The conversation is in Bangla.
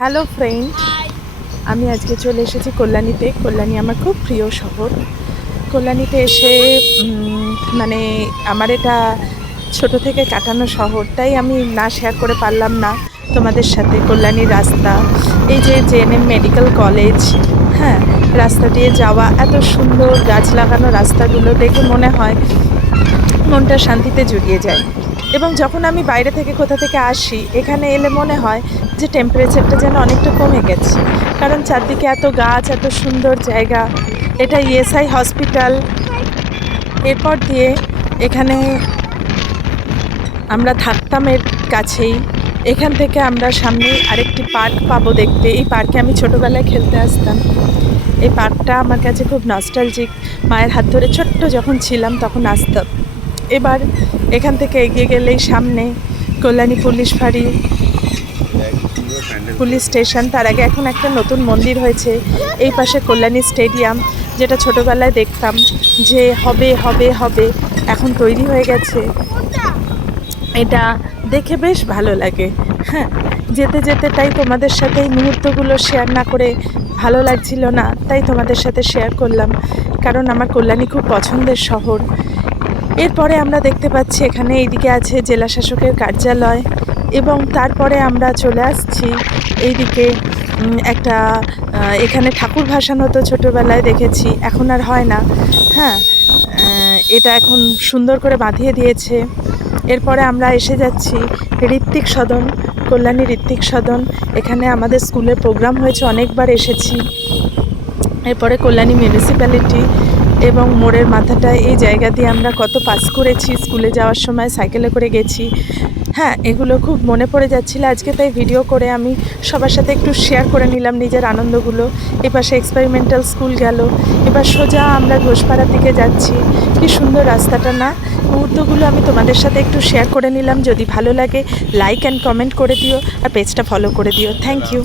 হ্যালো ফ্রেন্ড আমি আজকে চলে এসেছি কল্যাণীতে। কল্যাণী আমার খুব প্রিয় শহর। কল্যাণীতে এসে মানে আমার এটা ছোট থেকে কাটানো শহর, তাই আমি না শেয়ার করে পারলাম না তোমাদের সাথে কল্যাণীর রাস্তা। এই যে জেএনএম মেডিকেল কলেজ হ্যাঁ রাস্তা দিয়ে যাওয়া, এত সুন্দর গাছ লাগানো রাস্তাগুলো দেখে মনে হয় মনটা শান্তিতে জুড়িয়ে যায়। এবং যখন আমি বাইরে থেকে কোথা থেকে আসি, এখানে এলে মনে হয় যে টেম্পারেচারটা যেন অনেকটা কমে গেছে। কারণ চারদিকে এত গাছ, এত সুন্দর জায়গা, এটা ইএসআই হসপিটাল এরপর দিয়ে এখানে আমরা থাকতাম এর কাছেই। এখান থেকে আমরা সামনে আরেকটি পার্ক পাবো দেখতে। এই পার্কে আমি ছোটোবেলায় খেলতে আসতাম। এই পার্কটা আমার কাছে খুব নস্টালজিক মায়ের হাত ধরে ছোট্ট যখন ছিলাম, তখন আসতাম। এবার এখান থেকে এগিয়ে গেলেই সামনে কল্যাণী পুলিশ ফাঁড়ি পুলিশ স্টেশন। তার আগে এখন একটা নতুন মন্দির হয়েছে, এই পাশে কল্যাণী স্টেডিয়াম, যেটা ছোটোবেলায় দেখতাম যে হবে হবে হবে, এখন তৈরি হয়ে গেছে। এটা দেখে বেশ ভালো লাগে। হ্যাঁ যেতে যেতে তাই তোমাদের সাথে এই মুহূর্তগুলো শেয়ার না করে ভালো লাগছিল না, তাই তোমাদের সাথে শেয়ার করলাম। কারণ আমার কল্যাণী খুব পছন্দের শহর। এরপরে আমরা দেখতে পাচ্ছি এখানে এইদিকে আছে জেলা শাসকের কার্যালয় এবং তারপরে আমরা চলে আসছি এইদিকে একটা এখানে ঠাকুর ভাসান হতো ছোটোবেলায় দেখেছি, এখন আর হয় না। হ্যাঁ এটা এখন সুন্দর করে বাঁধিয়ে দিয়েছে। এরপরে আমরা এসে যাচ্ছি ঋত্বিক সদন, কল্যাণী ঋত্বিক সদন। এখানে আমাদের স্কুলের প্রোগ্রাম হয়েছে, অনেকবার এসেছি। এরপরে কল্যাণী মিউনিসিপ্যালিটি এবং মোড়ের মাথাটায় এই জায়গা দিয়ে আমরা কত পাস করেছি, স্কুলে যাওয়ার সময় সাইকেলে করে গেছি। হ্যাঁ এগুলো খুব মনে পড়ে যাচ্ছিল। আজকে তাই ভিডিও করে আমি সবার সাথে একটু শেয়ার করে নিলাম নিজের আনন্দগুলো। এপাশে এক্সপেরিমেন্টাল স্কুল গেল, এবার সোজা আমরা ঘোষপাড়ার দিকে যাচ্ছি। কি সুন্দর রাস্তাটা না? মুহূর্তগুলো আমি তোমাদের সাথে একটু শেয়ার করে নিলাম। যদি ভালো লাগে লাইক অ্যান্ড কমেন্ট করে দিও আর পেজটা ফলো করে দিও। Thank you